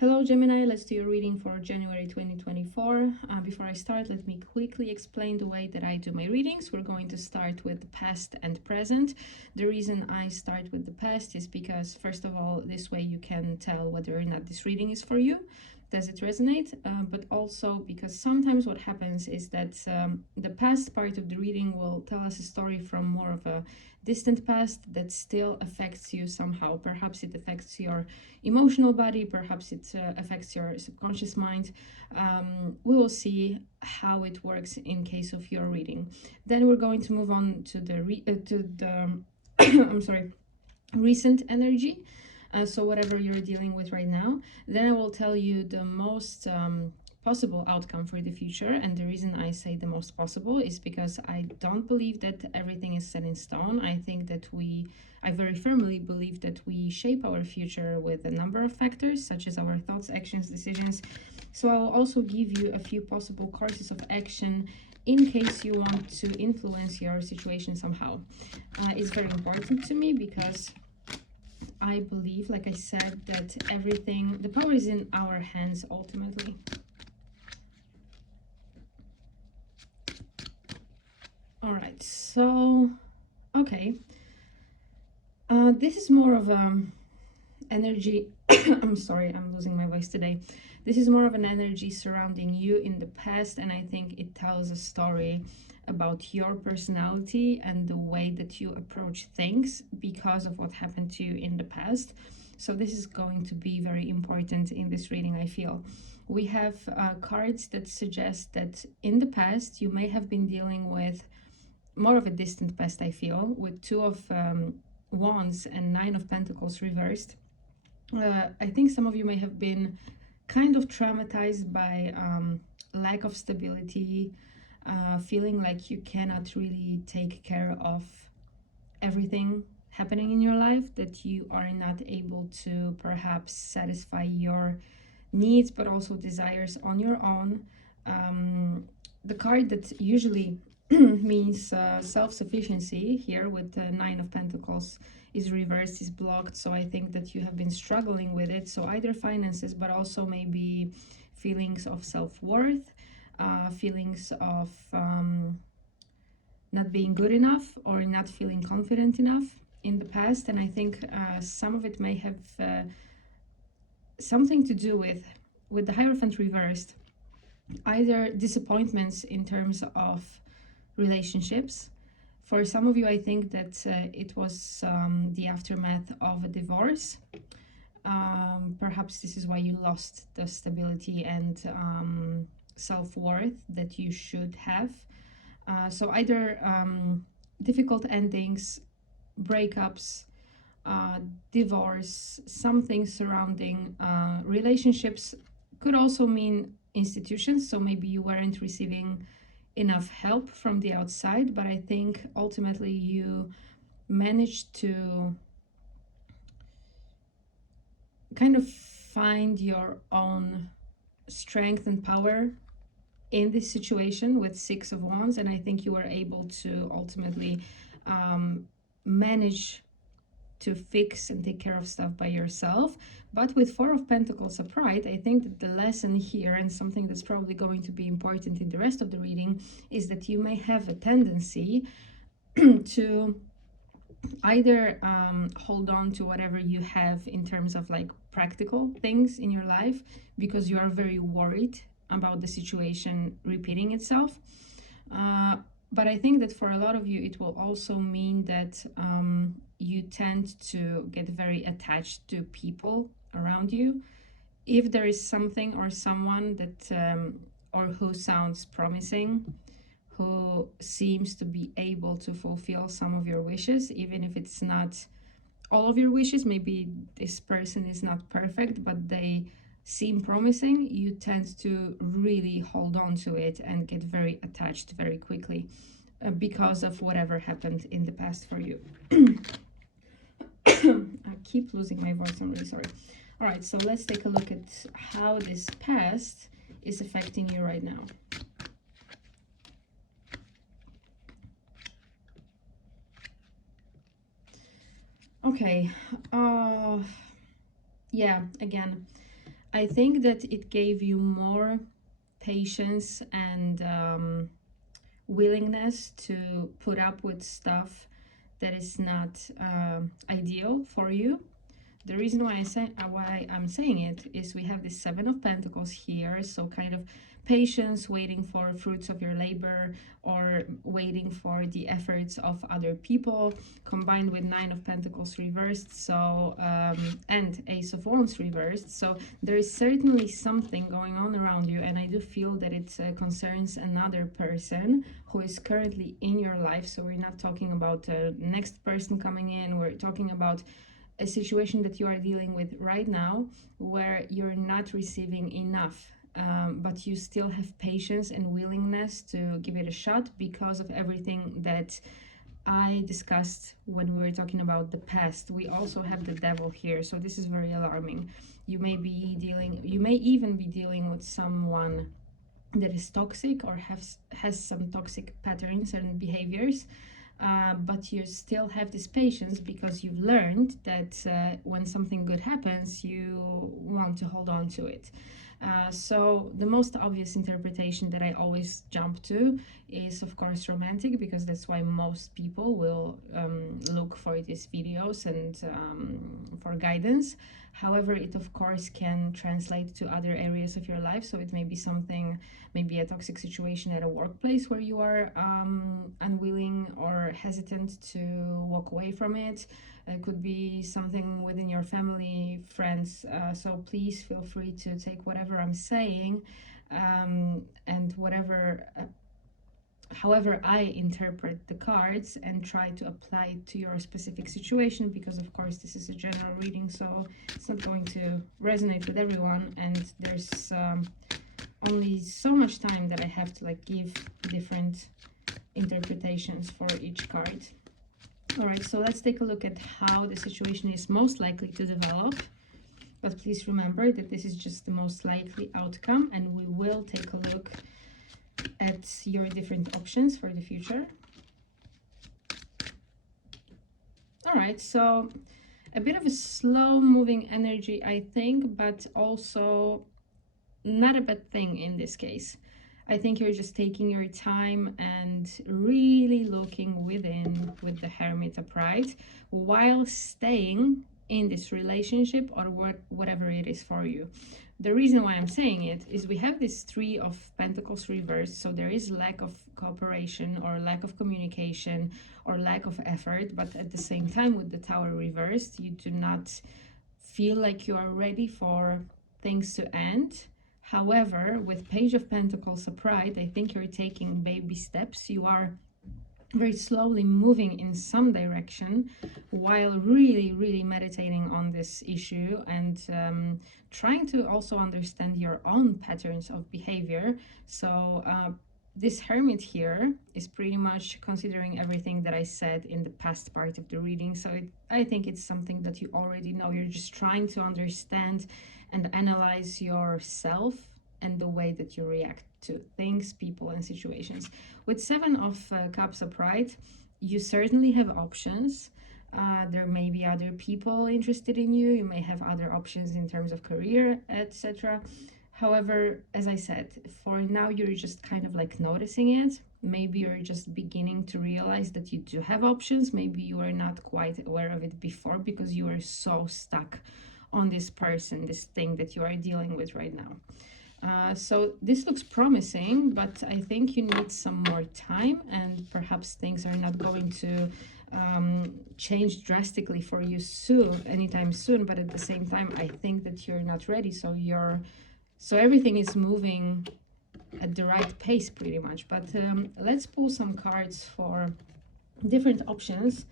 Hello Gemini, let's do your reading for January 2024. Before I start, let me quickly explain the way that I do my readings. We're going to start with the past and present. The reason I start with the past is because, first of all, this way you can tell whether or not this reading is for you. Does it resonate? But also because sometimes what happens is that the past part of the reading will tell us a story from more of a distant past that still affects you somehow. Perhaps it affects your emotional body, perhaps it affects your subconscious mind. We will see how it works in case of your reading. Then we're going to move on to the I'm sorry, recent energy. So whatever you're dealing with right now, then I will tell you the most possible outcome for the future. And the reason I say the most possible is because I don't believe that everything is set in stone. I think that I very firmly believe that we shape our future with a number of factors, such as our thoughts, actions, decisions. So I will also give you a few possible courses of action in case you want to influence your situation somehow. It's very important to me because I believe, like I said, that everything, the power is in our hands ultimately. All right, so, okay. This is more of energy. I'm sorry, I'm losing my voice today. This is more of an energy surrounding you in the past, and I think it tells a story about your personality and the way that you approach things because of what happened to you in the past. So this is going to be very important in this reading, I feel. We have cards that suggest that in the past you may have been dealing with more of a distant past, I feel, with Two of Wands and Nine of Pentacles reversed. I think some of you may have been kind of traumatized by lack of stability, feeling like you cannot really take care of everything happening in your life, that you are not able to perhaps satisfy your needs but also desires on your own. The card that usually means self-sufficiency here with the Nine of Pentacles is reversed, is blocked. So I think that you have been struggling with it. So either finances, but also maybe feelings of self-worth, feelings of not being good enough or not feeling confident enough in the past. And I think some of it may have something to do with the Hierophant reversed, either disappointments in terms of relationships. For some of you, I think that it was the aftermath of a divorce. Perhaps this is why you lost the stability and self-worth that you should have. So either difficult endings, breakups, divorce, something surrounding relationships. Could also mean institutions. So maybe you weren't receiving enough help from the outside, but I think ultimately you managed to kind of find your own strength and power in this situation with Six of Wands, and I think you were able to ultimately manage to fix and take care of stuff by yourself. But with Four of Pentacles upright, I think that the lesson here, and something that's probably going to be important in the rest of the reading, is that you may have a tendency to either hold on to whatever you have in terms of like practical things in your life because you are very worried about the situation repeating itself. But I think that for a lot of you, it will also mean that you tend to get very attached to people around you. If there is something or someone that, or who sounds promising, who seems to be able to fulfill some of your wishes, even if it's not all of your wishes, maybe this person is not perfect, but they seem promising, you tend to really hold on to it and get very attached very quickly because of whatever happened in the past for you. I keep losing my voice, I'm really sorry. All right, so let's take a look at how this past is affecting you right now. Okay, yeah, again, I think that it gave you more patience and willingness to put up with stuff that is not ideal for you. The reason why I'm saying it is we have this Seven of Pentacles here, so kind of patience, waiting for fruits of your labor, or waiting for the efforts of other people, combined with Nine of Pentacles reversed, so and Ace of Wands reversed. So there is certainly something going on around you, and I do feel that it concerns another person who is currently in your life. So we're not talking about the next person coming in, we're talking about a situation that you are dealing with right now where you're not receiving enough, but you still have patience and willingness to give it a shot because of everything that I discussed when we were talking about the past. We also have the devil here, so this is very alarming. You may even be dealing with someone that is toxic or has some toxic patterns and behaviors. But you still have this patience because you've learned that when something good happens, you want to hold on to it. So the most obvious interpretation that I always jump to is, of course, romantic, because that's why most people will look for these videos and for guidance. However, it of course can translate to other areas of your life. So it may be something, maybe a toxic situation at a workplace where you are unwilling or hesitant to walk away from it. It could be something within your family, friends. So please feel free to take whatever I'm saying and however I interpret the cards, and try to apply it to your specific situation, because of course this is a general reading, so it's not going to resonate with everyone, and there's only so much time that I have to give different interpretations for each card. All right, so let's take a look at how the situation is most likely to develop. But please remember that this is just the most likely outcome, and we will take a look at your different options for the future. All right, so a bit of a slow moving energy, I think, but also not a bad thing in this case. I think you're just taking your time and really looking within with the Hermit upright while staying in this relationship or whatever it is for you. The reason why I'm saying it is we have this Three of Pentacles reversed, so there is lack of cooperation or lack of communication or lack of effort, but at the same time with the Tower reversed, you do not feel like you are ready for things to end. However, with Page of Pentacles upright, I think you're taking baby steps. You are very slowly moving in some direction while really meditating on this issue and trying to also understand your own patterns of behavior. So this Hermit here is pretty much considering everything that I said in the past part of the reading. So I think it's something that you already know. You're just trying to understand and analyze yourself and the way that you react to things, people, and situations. With Seven of Cups upright, you certainly have options. There may be other people interested in you. You may have other options in terms of career, etc. However, as I said, for now, you're just kind of noticing it. Maybe you're just beginning to realize that you do have options. Maybe you were not quite aware of it before because you were so stuck on this person, this thing that you are dealing with right now. So this looks promising, but I think you need some more time, and perhaps things are not going to change drastically for you anytime soon. But at the same time, I think that you're not ready. So everything is moving at the right pace pretty much. But let's pull some cards for different options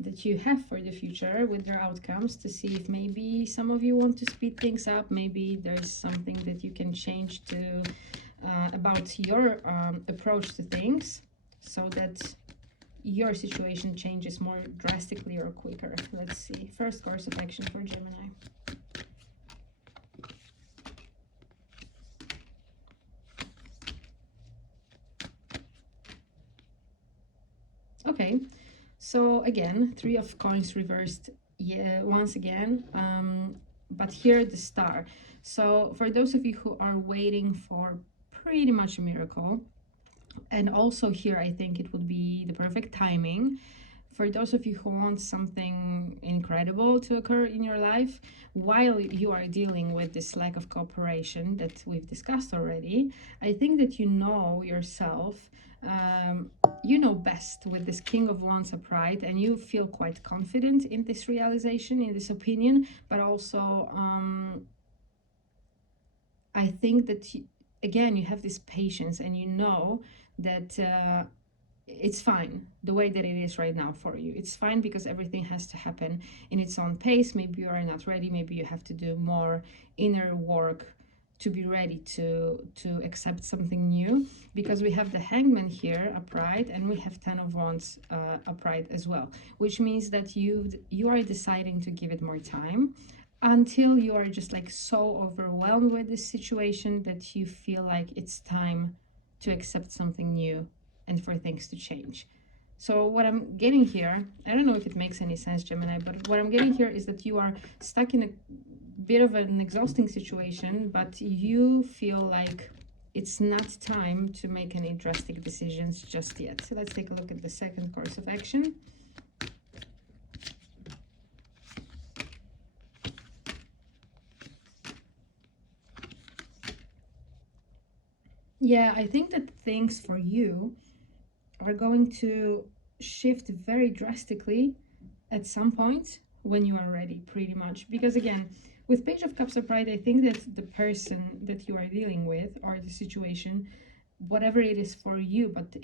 that you have for the future with their outcomes, to see if maybe some of you want to speed things up. Maybe there's something that you can change to about your approach to things, so that your situation changes more drastically or quicker. Let's see. First course of action for Gemini. Okay, so again, Three of Coins reversed, yeah, once again, but here the Star. So for those of you who are waiting for pretty much a miracle, and also here I think it would be the perfect timing for those of you who want something incredible to occur in your life while you are dealing with this lack of cooperation that we've discussed already. I think that you know yourself, you know best with this King of Wands upright, and you feel quite confident in this realization, in this opinion, but also I think that again you have this patience, and you know that it's fine the way that it is right now for you. It's fine because everything has to happen in its own pace. Maybe you are not ready. Maybe you have to do more inner work to be ready to accept something new, because we have the Hangman here upright, and we have Ten of Wands upright as well, which means that you are deciding to give it more time until you are just like so overwhelmed with this situation that you feel like it's time to accept something new and for things to change. So what I'm getting here, I don't know if it makes any sense, Gemini, but what I'm getting here is that you are stuck in a bit of an exhausting situation, but you feel like it's not time to make any drastic decisions just yet. So let's take a look at the second course of action. Yeah, I think that things for you are going to shift very drastically at some point when you are ready, pretty much. Because again, with Page of Cups upright, I think that the person that you are dealing with, or the situation, whatever it is for you, but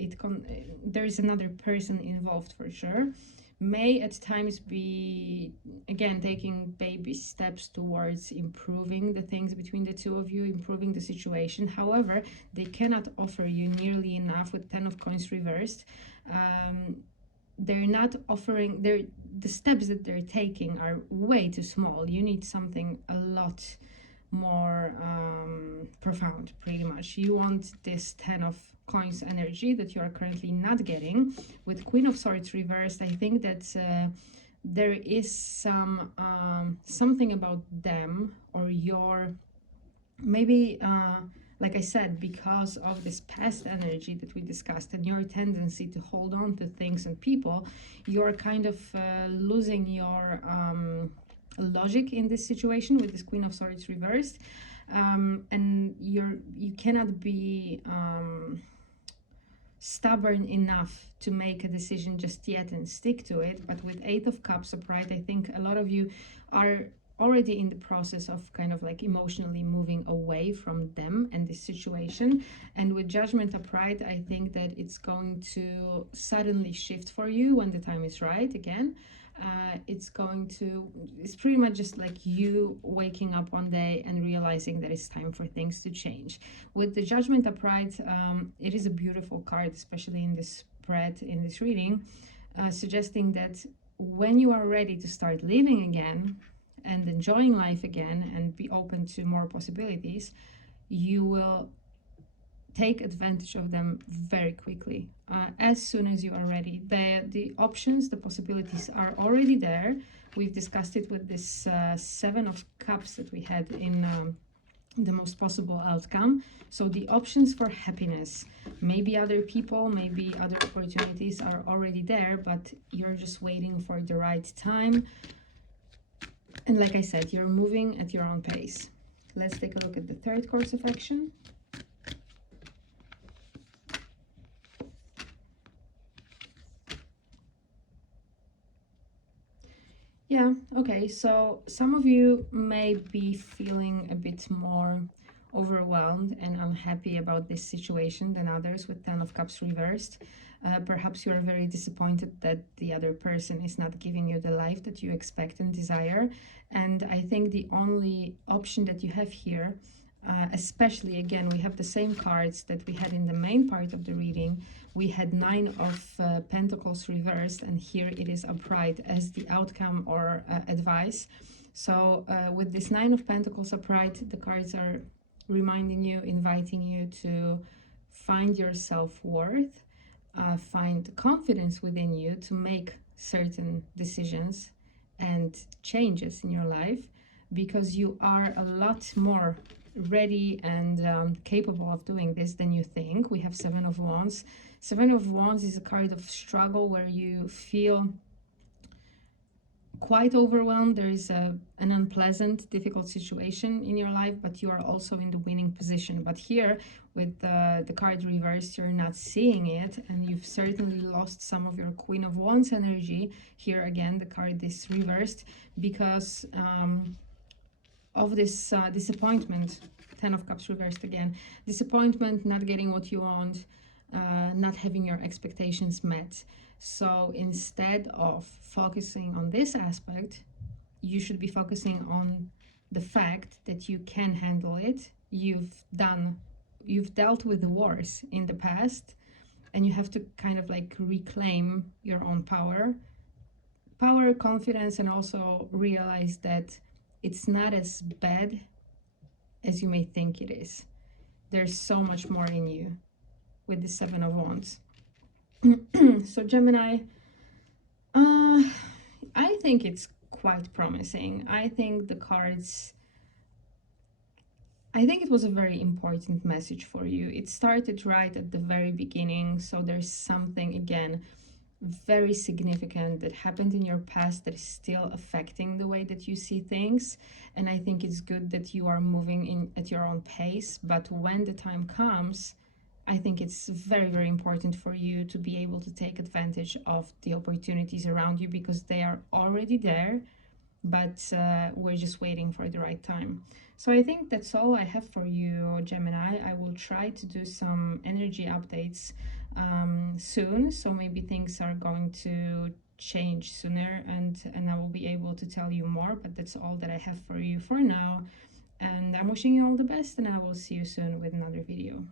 there is another person involved for sure, may at times be, again, taking baby steps towards improving the things between the two of you, improving the situation. However, they cannot offer you nearly enough with Ten of Coins reversed. They're not offering, the steps that they're taking are way too small. You need something a lot more profound, pretty much. You want this Ten of Coins energy that you are currently not getting. With Queen of Swords reversed, I think that there is something about them or your, maybe like I said, because of this past energy that we discussed and your tendency to hold on to things and people, you're kind of losing your logic in this situation with this Queen of Swords reversed, and you cannot be stubborn enough to make a decision just yet and stick to it. But with Eight of Cups upright, I think a lot of you are already in the process of kind of like emotionally moving away from them and this situation. And with Judgment upright, I think that it's going to suddenly shift for you when the time is right again. It's pretty much just like you waking up one day and realizing that it's time for things to change. With the Judgment upright, it is a beautiful card, especially in this spread, in this reading, suggesting that when you are ready to start living again and enjoying life again and be open to more possibilities, you will take advantage of them very quickly, as soon as you are ready. The options, the possibilities are already there. We've discussed it with this Seven of Cups that we had in the most possible outcome. So the options for happiness, maybe other people, maybe other opportunities are already there, but you're just waiting for the right time. And like I said, you're moving at your own pace. Let's take a look at the third course of action. Yeah, okay, so some of you may be feeling a bit more overwhelmed and unhappy about this situation than others with Ten of Cups reversed. Perhaps you are very disappointed that the other person is not giving you the life that you expect and desire. And I think the only option that you have here, especially again, we have the same cards that we had in the main part of the reading. We had Nine of Pentacles reversed, and here it is upright as the outcome or advice. So with this Nine of Pentacles upright, the cards are reminding you, inviting you to find your self-worth, find confidence within you to make certain decisions and changes in your life. because you are a lot more ready and capable of doing this than you think. We have Seven of Wands. Seven of Wands is a card of struggle where you feel quite overwhelmed. There is an unpleasant, difficult situation in your life, but you are also in the winning position. But here, with the card reversed, you're not seeing it, and you've certainly lost some of your Queen of Wands energy. Here again, the card is reversed because of this disappointment. Ten of Cups reversed again. Disappointment, not getting what you want, not having your expectations met. So instead of focusing on this aspect, you should be focusing on the fact that you can handle it. You've dealt with the wars in the past, and you have to kind of like reclaim your own power, confidence, and also realize that it's not as bad as you may think it is. There's so much more in you with the Seven of Wands. So Gemini, I think it's quite promising. I think the cards, I think it was a very important message for you. It started right at the very beginning, so there's something, again, very significant that happened in your past that is still affecting the way that you see things. And I think it's good that you are moving in at your own pace, but when the time comes, I think it's very, very important for you to be able to take advantage of the opportunities around you, because they are already there, but we're just waiting for the right time. So I think that's all I have for you, Gemini. I will try to do some energy updates soon, so maybe things are going to change sooner, and I will be able to tell you more, but that's all that I have for you for now. And I'm wishing you all the best, and I will see you soon with another video.